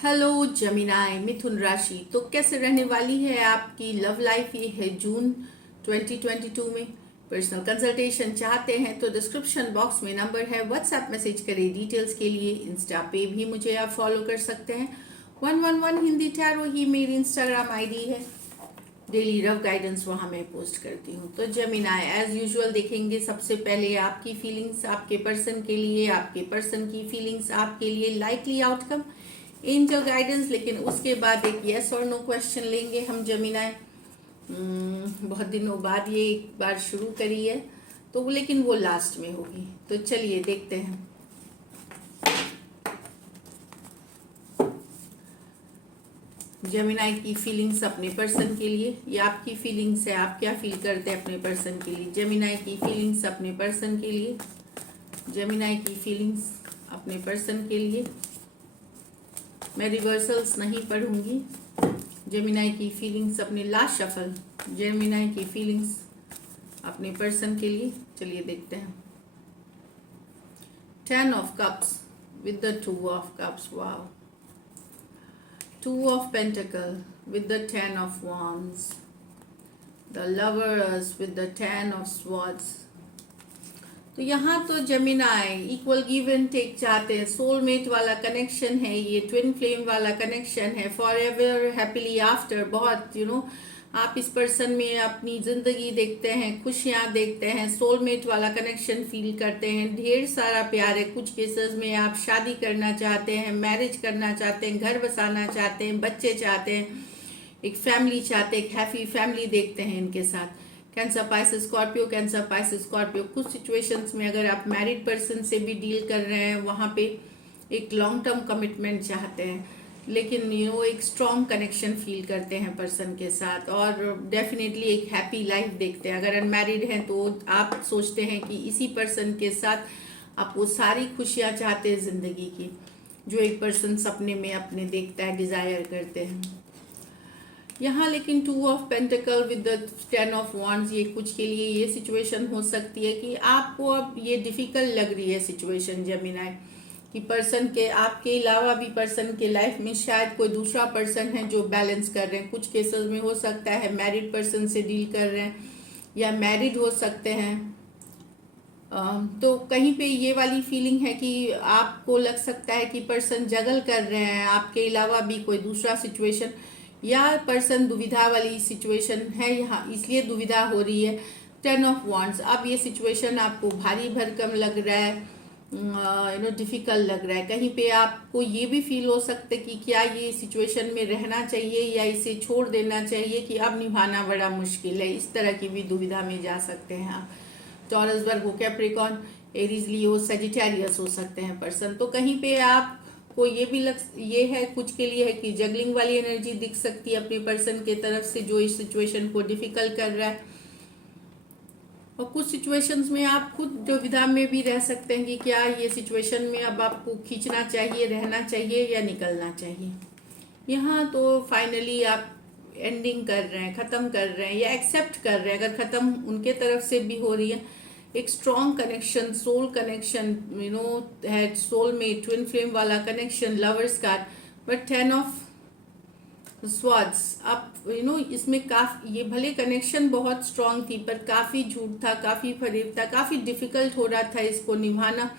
Hello जमिनाई मिथुन राशि। तो कैसे रहने वाली है आपकी लव लाइफ? ये है जून 2022 में। पर्सनल कंसल्टेशन चाहते हैं तो डिस्क्रिप्शन बॉक्स में नंबर है, व्हाट्सएप मैसेज करें डिटेल्स के लिए। इंस्टा पे भी मुझे आप फॉलो कर सकते हैं। 111 हिंदी टैरो ही मेरी इंस्टाग्राम आईडी है। डेली रफ गाइडेंस वहाँ मैं पोस्ट करती हूँ। तो जमिनाई एज यूजुअल देखेंगे सबसे पहले आपकी फीलिंग्स आपके पर्सन के लिए, आपके पर्सन की फीलिंग्स आपके लिए, लाइकली आउटकम, एंजल गाइडेंस। लेकिन उसके बाद एक यस और नो क्वेश्चन लेंगे हम जमिनाई। बहुत दिनों बाद ये एक बार शुरू करी है तो लेकिन वो लास्ट में होगी। तो चलिए देखते हैं। जमिनाई की फीलिंग्स अपने पर्सन के लिए, ये आपकी फीलिंग्स है, आप क्या फील करते हैं अपने पर्सन के लिए। जमिनाई की फीलिंग्स अपने पर्सन के लिए, जमिनाई की फीलिंग्स अपने पर्सन के लिए। मैं रिवर्सल्स नहीं पढ़ूंगी। जेमिनाई की फीलिंग्स अपने लास्ट शफल, जेमिनाई की फीलिंग्स अपने पर्सन के लिए। चलिए देखते हैं। 10 of cups with the 2 of cups, wow. 2 of pentacles with the 10 of wands, the lovers with the 10 of swords। तो यहाँ तो Gemini equal give and take चाहते हैं। सोलमेट वाला कनेक्शन है, ये ट्विन फ्लेम वाला कनेक्शन है, फॉर एवर हैप्पीली आफ्टर। बहुत आप इस पर्सन में अपनी जिंदगी देखते हैं, खुशियां देखते हैं, सोलमेट वाला कनेक्शन फील करते हैं, ढेर सारा प्यार है। कुछ केसेस में आप शादी करना चाहते हैं, मैरिज करना चाहते हैं, घर बसाना चाहते हैं, बच्चे चाहते हैं, एक फैमिली चाहते हैं, एक हैप्पी फैमिली देखते हैं इनके साथ। Cancer Pisces Scorpio, cancer Pisces Scorpio. कुछ सिचुएशंस में अगर आप मैरिड पर्सन से भी डील कर रहे हैं, वहाँ पे एक लॉन्ग टर्म कमिटमेंट चाहते हैं, लेकिन एक स्ट्रॉन्ग कनेक्शन फील करते हैं पर्सन के साथ, और डेफिनेटली एक हैप्पी लाइफ देखते हैं। अगर अनमैरिड हैं तो आप सोचते हैं कि इसी पर्सन के साथ आप वो सारी खुशियाँ चाहते हैं जिंदगी की, जो एक पर्सन सपने में अपने देखता है, डिजायर करते हैं। यहाँ लेकिन 2 of pentacles with the 10 of wands, ये कुछ के लिए ये सिचुएशन हो सकती है कि आपको अब ये डिफिकल्ट लग रही है सिचुएशन जमिनाई, कि पर्सन के आपके अलावा भी पर्सन के लाइफ में शायद कोई दूसरा पर्सन है जो बैलेंस कर रहे हैं। कुछ केसेस में हो सकता है मैरिड पर्सन से डील कर रहे हैं या मैरिड हो सकते हैं। तो कहीं पे ये वाली फीलिंग है कि आपको लग सकता है कि पर्सन जगल कर रहे हैं, आपके अलावा भी कोई दूसरा सिचुएशन, या पर्सन दुविधा वाली सिचुएशन है यहाँ, इसलिए दुविधा हो रही है। 10 ऑफ wands, अब ये सिचुएशन आपको भारी भरकम लग रहा है, डिफिकल्ट लग रहा है। कहीं पे आपको ये भी फील हो सकता है कि क्या ये सिचुएशन में रहना चाहिए या इसे छोड़ देना चाहिए, कि अब निभाना बड़ा मुश्किल है। इस तरह की भी दुविधा में जा सकते हैं आप। टॉरस, वर्गो, कैप्रिकॉर्न, एरीज, लियो, सेजिटेरियस हो सकते हैं पर्सन। तो कहीं पे आप को ये भी ये है, कुछ के लिए है कि जगलिंग वाली एनर्जी दिख सकती है अपने पर्सन के तरफ से, जो इस सिचुएशन को डिफिकल्ट कर रहा है। और कुछ सिचुएशंस में आप खुद दुविधा में भी रह सकते हैं कि क्या ये सिचुएशन में अब आपको खींचना चाहिए, रहना चाहिए या निकलना चाहिए। यहाँ तो फाइनली आप एंडिंग कर रहे हैं, खत्म कर रहे हैं या एक्सेप्ट कर रहे हैं। अगर खत्म उनके तरफ से भी हो रही है, एक स्ट्रॉन्ग कनेक्शन, सोल कनेक्शन, है सोल में ट्विन फ्लेम वाला connection, lovers card. But 10 of स्वाड्स, आप इसमें काफी, ये भले कनेक्शन बहुत स्ट्रॉन्ग थी पर काफी झूठ था, काफी फरेब था, काफी डिफिकल्ट हो रहा था इसको निभाना।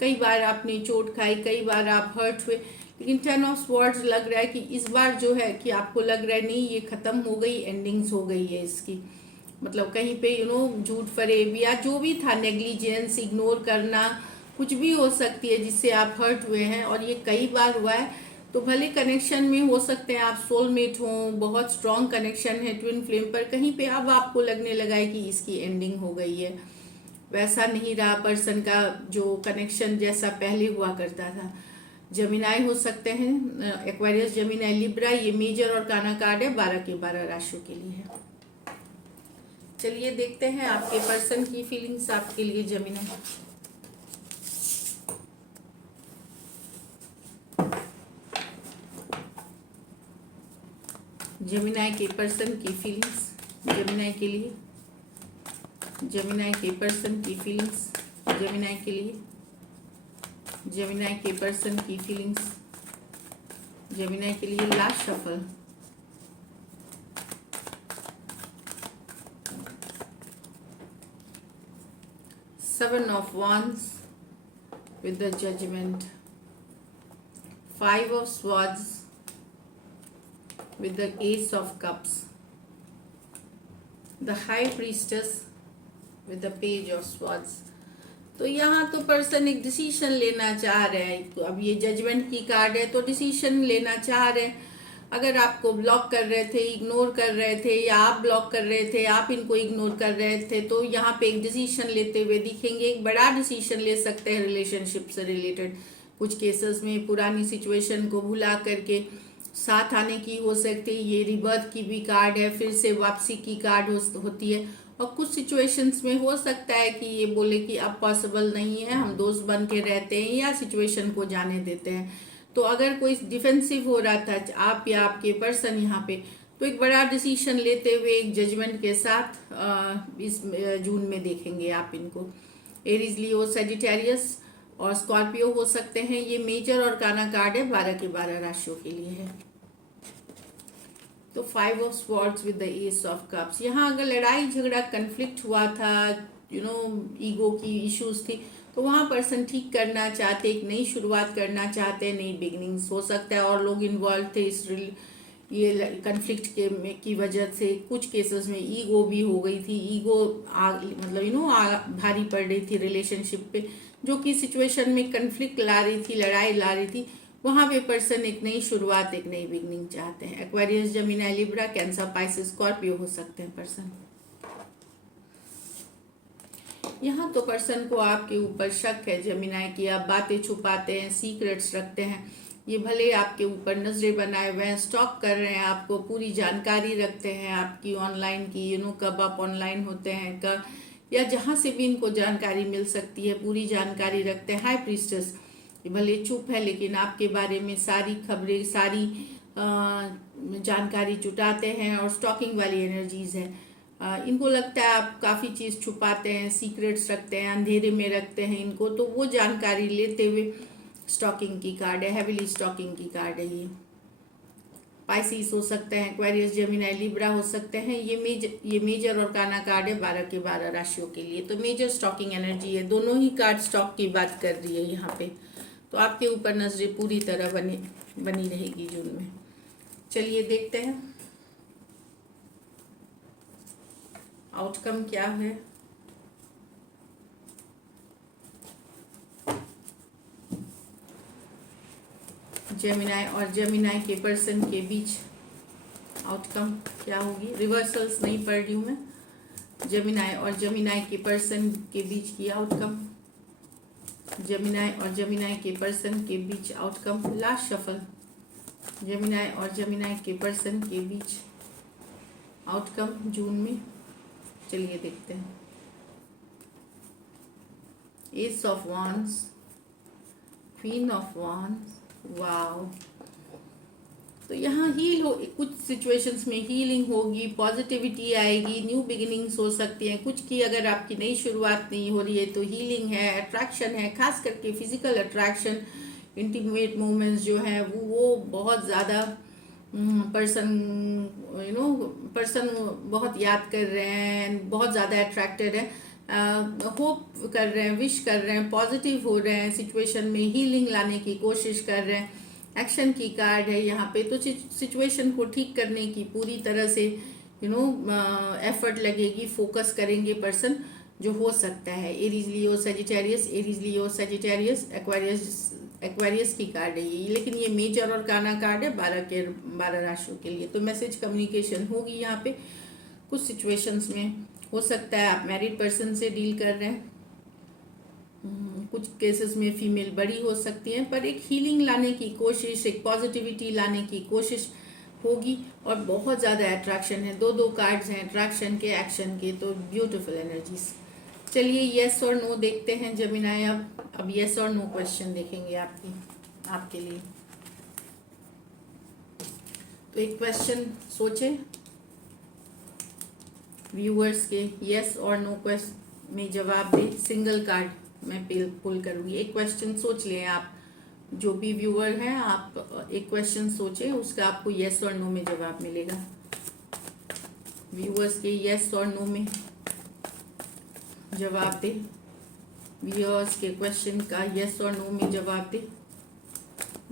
कई बार आपने चोट खाई, कई बार आप हर्ट हुए, लेकिन 10 ऑफ स्वॉर्ड्स लग रहा है कि इस बार जो है कि आपको लग रहा है नहीं, ये खत्म हो गई, एंडिंग्स हो गई है इसकी। मतलब कहीं पे झूठ फरेब या जो भी था, नेग्लिजेंस, इग्नोर करना, कुछ भी हो सकती है जिससे आप हर्ट हुए हैं, और ये कई बार हुआ है। तो भले कनेक्शन में हो सकते हैं आप सोलमेट हो, बहुत स्ट्रॉन्ग कनेक्शन है ट्विन फ्लेम, पर कहीं पे अब आपको लगने लगा है कि इसकी एंडिंग हो गई है। वैसा नहीं रहा पर्सन का जो कनेक्शन जैसा पहले हुआ करता था। जमिनाई हो सकते हैं, एक्वेरियस, जमिनाई, लिब्रा, ये मेजर और काना कार्ड है, 12 के 12 राशियों के लिए है। चलिए देखते हैं आपके पर्सन की फीलिंग्स आपके लिए जमिनाई। जमिनाई के पर्सन की फीलिंग्स जमिनाई के लिए, जमिनाई के पर्सन की फीलिंग्स जमिनाई के लिए, जमिनाई के पर्सन की फीलिंग्स, जेमिनी के लिए last shuffle. Seven of Wands with the Judgment, Five of Swords with the Ace of Cups, the High Priestess with the Page of Swords। तो यहाँ तो पर्सन एक डिसीजन लेना चाह रहे हैं। तो अब ये जजमेंट की कार्ड है, तो डिसीजन लेना चाह रहे हैं। अगर आपको ब्लॉक कर रहे थे, इग्नोर कर रहे थे, या आप ब्लॉक कर रहे थे, आप इनको इग्नोर कर रहे थे, तो यहाँ पे एक डिसीजन लेते हुए दिखेंगे। एक बड़ा डिसीजन ले सकते हैं रिलेशनशिप से रिलेटेड। कुछ केसेस में पुरानी सिचुएशन को भुला करके साथ आने की हो सकती है। ये रिबर्थ की भी कार्ड है, फिर से वापसी की कार्ड होती है। और कुछ सिचुएशंस में हो सकता है कि ये बोले कि अब पॉसिबल नहीं है, हम दोस्त बन के रहते हैं या सिचुएशन को जाने देते हैं। तो अगर कोई डिफेंसिव हो रहा था आप या आपके पर्सन यहाँ पे, तो एक बड़ा डिसीजन लेते हुए एक जजमेंट के साथ इस जून में देखेंगे आप इनको। एरीज, लियो, सजिटेरियस और स्कॉर्पियो हो सकते हैं। ये मेजर और काना कार्ड है, 12 के 12 राशियों के लिए है। तो 5 of swords with the S of cups. यहाँ अगर लड़ाई झगड़ा कन्फ्लिक्ट हुआ था, ईगो की इश्यूज थी, तो वहाँ पर्सन ठीक करना चाहते, एक नई शुरुआत करना चाहते, नई बिगनिंग्स हो सकता है। और लोग इन्वॉल्व थे इस ये कन्फ्लिक्ट की वजह से। कुछ केसेस में ईगो भी हो गई थी, ईगो मतलब भारी पड़ रही थी रिलेशनशिप पे, जो कि सिचुएशन में कन्फ्लिक्ट ला रही थी, लड़ाई ला रही थी। वहाँ पे पर्सन एक नई शुरुआत, एक नई बिगनिंग चाहते हैं। Aquarius, Gemini, Libra, cancer, Pisces, Scorpio हो सकते हैं पर्सन। यहाँ तो पर्सन को आपके ऊपर शक है जेमिनी की, आप बातें छुपाते हैं, सीक्रेट्स रखते हैं। ये भले आपके ऊपर नजरें बनाए हुए हैं, स्टॉक कर रहे हैं, आपको पूरी जानकारी रखते हैं आपकी ऑनलाइन की। कब आप ऑनलाइन होते हैं, कब, या जहाँ से भी इनको जानकारी मिल सकती है, पूरी जानकारी रखते हैं। हाई प्रीस्टेस, ये भले चुप है लेकिन आपके बारे में सारी खबरें, सारी जानकारी जुटाते हैं। और स्टॉकिंग वाली एनर्जीज है। इनको लगता है आप काफ़ी चीज़ छुपाते हैं, सीक्रेट्स रखते हैं, अंधेरे में रखते हैं इनको, तो वो जानकारी लेते हुए स्टॉकिंग की कार्ड है, हैविली स्टॉकिंग की कार्ड है ये। पाइसिस हो सकते हैं, एक्वेरियस, जेमिनी, लिब्रा हो सकते हैं। ये मेजर और काना कार्ड है 12 के 12 राशियों के लिए। तो मेजर स्टॉकिंग एनर्जी है, दोनों ही कार्ड स्टॉक की बात कर रही है यहाँ पे। तो आपके ऊपर नजरें पूरी तरह बनी रहेगी जून में। चलिए देखते हैं आउटकम क्या है। जेमिनी और जेमिनी के पर्सन के बीच आउटकम क्या होगी। रिवर्सल्स नहीं पढ़ रही हूँ मैं। जेमिनी और जेमिनी के पर्सन के बीच की आउटकम, जेमिनी और जेमिनी के पर्सन के बीच आउटकम। लास्ट शफल, जेमिनी और जेमिनी के पर्सन के बीच आउटकम जून में। चलिए देखते हैं। S of wands, queen of wands, wow. तो यहाँ हील हो, कुछ सिचुएशंस में हीलिंग होगी, पॉजिटिविटी आएगी, न्यू बिगिनिंग्स हो सकती हैं। कुछ की अगर आपकी नई शुरुआत नहीं हो रही है तो हीलिंग है, अट्रैक्शन है, खास करके फिजिकल अट्रैक्शन, इंटीमेट मोमेंट्स जो हैं वो बहुत ज़्यादा पर्सन बहुत याद कर रहे हैं, बहुत ज़्यादा अट्रैक्टेड है, होप कर रहे हैं, विश कर रहे हैं, पॉजिटिव हो रहे हैं, सिचुएशन में हीलिंग लाने की कोशिश कर रहे हैं। एक्शन की कार्ड है यहाँ पे। तो सिचुएशन को ठीक करने की पूरी तरह से एफर्ट लगेगी, फोकस करेंगे पर्सन, जो हो सकता है। एरीज, लियो, सजिटेरियस, एरीज, लियो, सजिटेरियस, एक्वेरियस की कार्ड है ये। लेकिन ये मेजर और काना कार्ड है 12 के 12 राशियों के लिए। तो मैसेज कम्युनिकेशन होगी यहाँ पे। कुछ सिचुएशंस में हो सकता है आप मैरिड पर्सन से डील कर रहे हैं, कुछ केसेस में फीमेल बड़ी हो सकती है, पर एक हीलिंग लाने की कोशिश, एक पॉजिटिविटी लाने की कोशिश होगी। और बहुत ज़्यादा अट्रैक्शन है, दो कार्ड्स हैं अट्रैक्शन के, एक्शन के, तो ब्यूटीफुल एनर्जीज। चलिए यस और नो देखते हैं जेमिनी। अब यस और नो क्वेश्चन देखेंगे आपके लिए। तो एक क्वेश्चन सोचे व्यूअर्स के, यस और नो क्वेश्चन में जवाब दे। सिंगल कार्ड मैं पुल करूंगी। एक क्वेश्चन सोच लें आप, जो भी व्यूअर हैं, आप एक क्वेश्चन सोचें, उसका आपको येस और नो में जवाब मिलेगा। व्यूअर्स के येस और नो में जवाब दे। व्यूअर्स के क्वेश्चन का येस और नो में जवाब दे।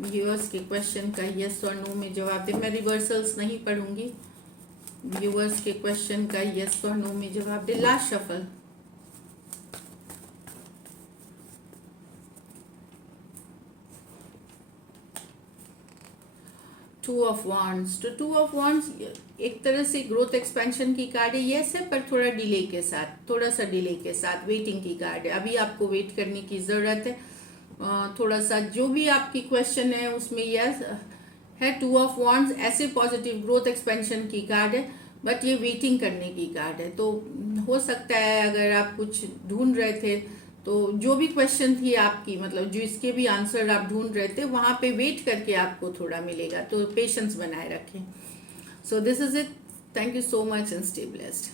व्यूअर्स के क्वेश्चन का येस और नो में जवाब दे। मैं रिवर्सल्स नहीं पढ़ूंगी। व्यूअर्स के क्वेश्चन का येस और नो में जवाब दे। Last shuffle. Two of wands. तो टू ऑफ वांड्स एक तरह से ग्रोथ एक्सपेंशन की कार्ड है, यस है, पर थोड़ा डिले के साथ, थोड़ा सा डिले के साथ वेटिंग की कार्ड है। अभी आपको वेट करने की ज़रूरत है। थोड़ा सा जो भी आपकी क्वेश्चन है उसमें यस है। टू ऑफ वांड्स ऐसे पॉजिटिव ग्रोथ एक्सपेंशन की कार्ड है, बट ये वेटिंग करने की कार्ड है। तो हो सकता है अगर आप कुछ ढूंढ रहे थे, तो जो भी क्वेश्चन थी आपकी, मतलब जो इसके भी आंसर आप ढूंढ रहे थे, वहां पे वेट करके आपको थोड़ा मिलेगा। तो पेशेंस बनाए रखें। So this is it. Thank you so much and stay blessed.